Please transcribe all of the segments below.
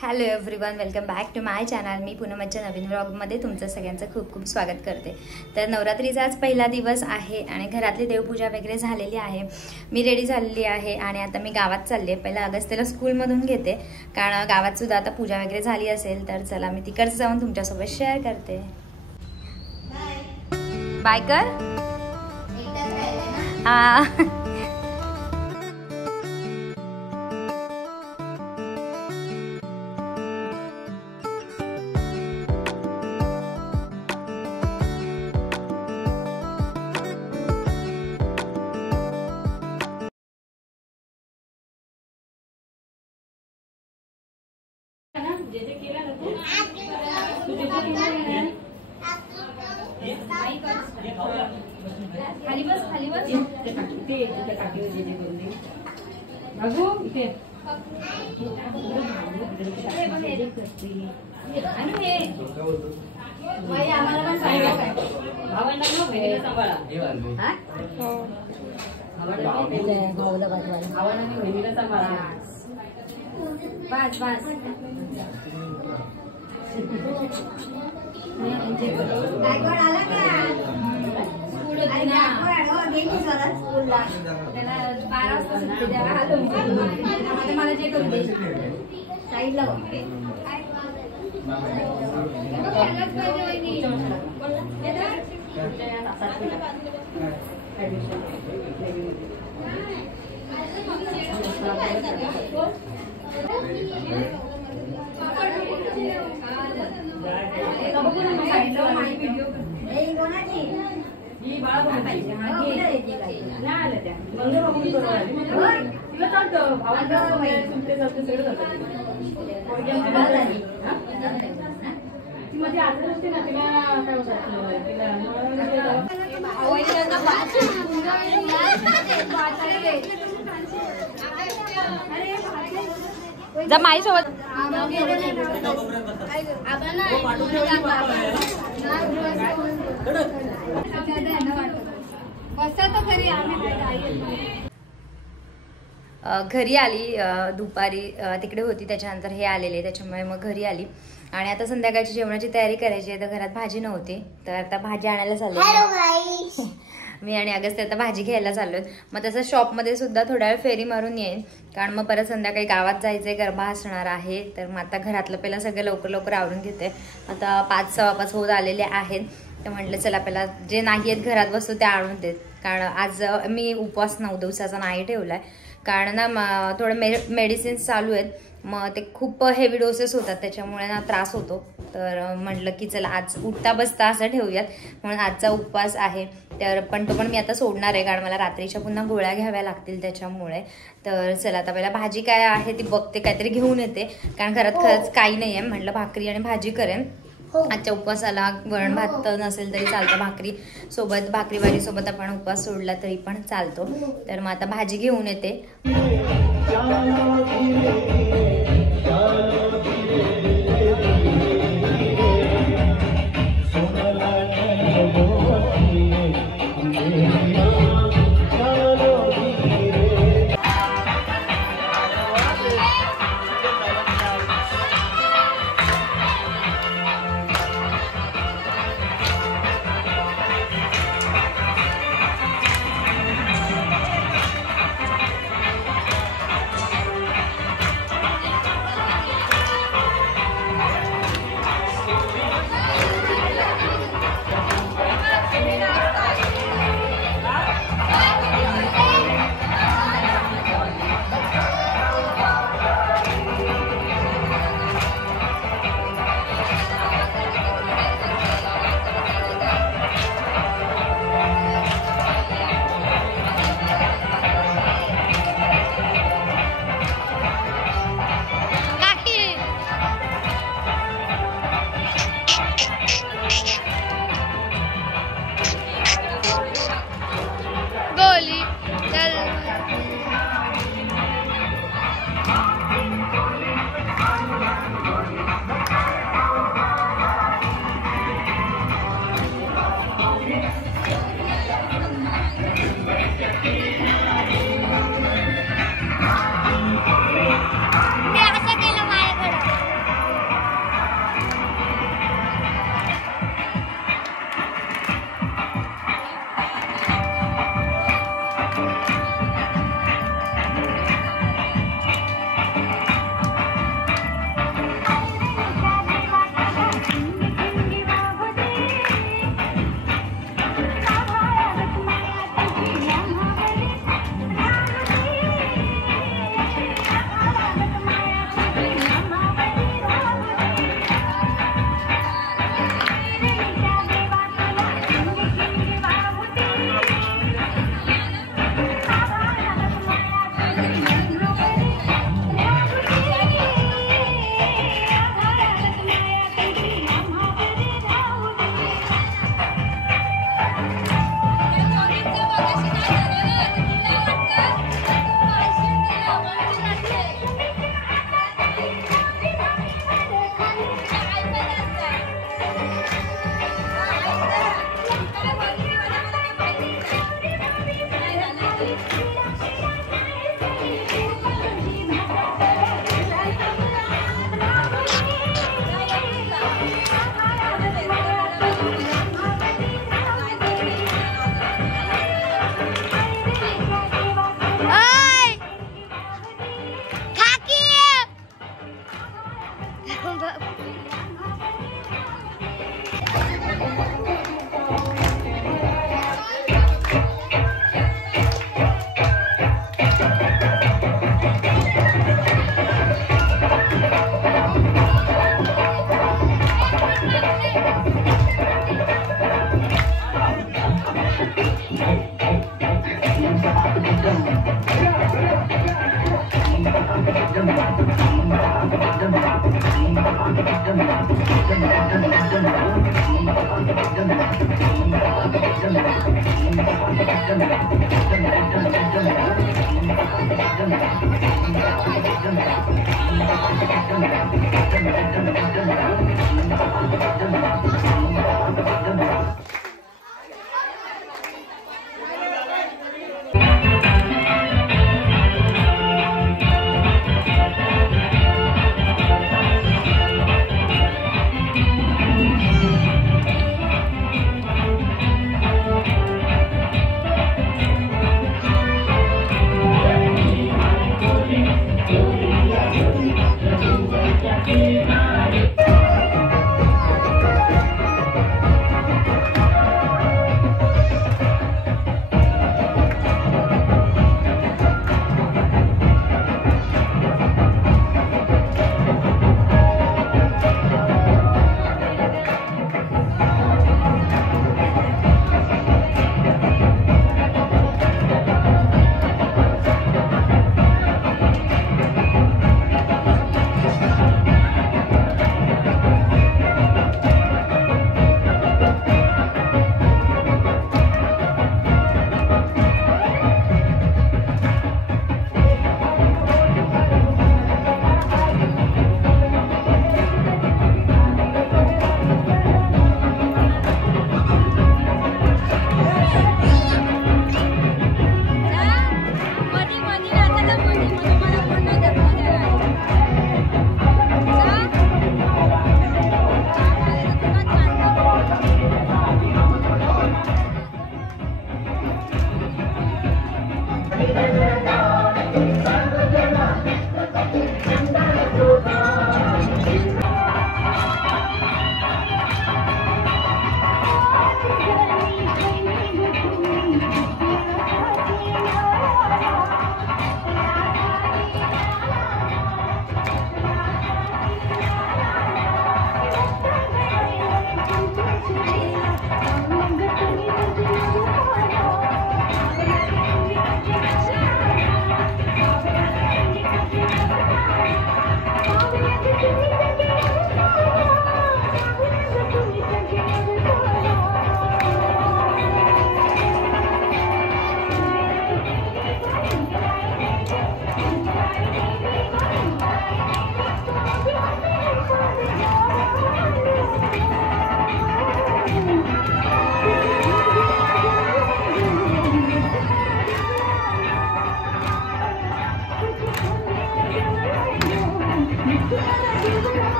Hello everyone, welcome back to my channel. मी पूनमच्या नवीन व्लॉगमध्ये तुमचं सगळ्यांचं खूप खूप स्वागत करते. तर नवरात्रीचा आज पहिला दिवस आहे आणि घरातली देवपूजा वगैरे झालेली आहे. मी रेडी झालेली आहे आणि आता मी गावात चालली आहे. पहिला अगस्त्यला स्कूलमधून घेते, कारण गावात सुद्धा आता पूजा वगैरे झाली असेल. तर चला मी तिकडचं जाऊन तुमच्यासोबत शेअर करते. बाय कर. हां खाली बस खाली बस. बस बस आला का? त्याला 12 वाजता सुट्टी द्यावा. मला जे करू दे साईडला बघते. जा माई सोबत. घरी आली दुपारी, तिकडे होती, त्याच्यानंतर हे आलेले, त्याच्यामुळे मग घरी आली आणि आता संध्याकाळची जेवणाची तयारी करायची आहे. तर घरात भाजी नव्हती, तर आता भाजी आणायला चालली. मी आणि अगस्त्य आता भाजी घ्यायला चाललोय. मग तसं शॉपमध्ये सुद्धा थोड्या वेळ फेरी मारून येईन, कारण मग परत संध्याकाळी गावात जायचंय, गरबा असणार आहे. तर मग आता घरातलं पहिलं सगळं लवकर लवकर आवरून घेते. आता 5:15 होत आलेले आहेत. तर म्हटलं चला पहिला जे नाही आहेत घरात वस्तू त्या आणून देत, कारण आज मी उपवास 9 दिवसाचा नाही ठेवलाय, कारण ना थोडं मेडिसिन्स चालू आहेत. मग ते खूप हेवी डोसेस होतात, त्याच्यामुळे ना त्रास होतो. तर म्हटलं की चला आज उठता बसता असं ठेवूयात, म्हणून आजचा उपवास आहे. तर पण मी आता सोडणार आहे, कारण मला रात्रीच्या पुन्हा गोळ्या घ्याव्या लागतील त्याच्यामुळे. तर चला आता पहिला भाजी काय आहे ती बघते, काहीतरी घेऊन येते, कारण घरात खरंच काही नाही आहे. म्हटलं भाकरी आणि भाजी करेन. आजच्या उपवासाला वरण भात नसेल तरी चालतं, भाकरी सोबत, भाकरी भाजी सोबत आपण उपवास सोडला तरी पण चालतो. तर मग आता भाजी घेऊन येते.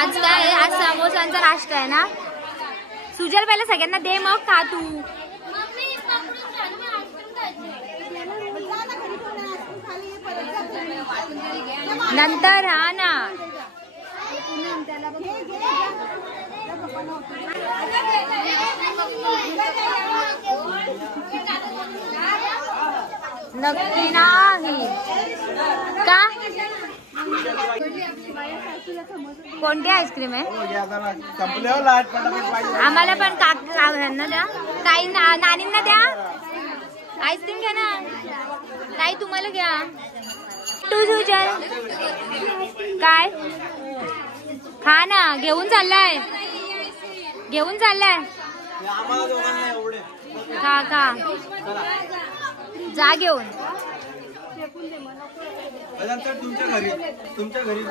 आज काय आहे? आज समोसांचा नाश्ता आहे ना. सुजल पहिला सगळ्यांना दे मग खा तू. नंतर हा ना. नक्की नाही का? कोणती आईस्क्रीम आहे? आम्हाला पण ह्यांना द्या, काही नानींना द्या. आईस्क्रीम घ्या ना. ताई तुम्हाला घ्या. तू तुझ्या काय खा ना. घेऊन चाललाय, घेऊन चाललाय. खा खा, जा घेऊन. तुमच्या घरी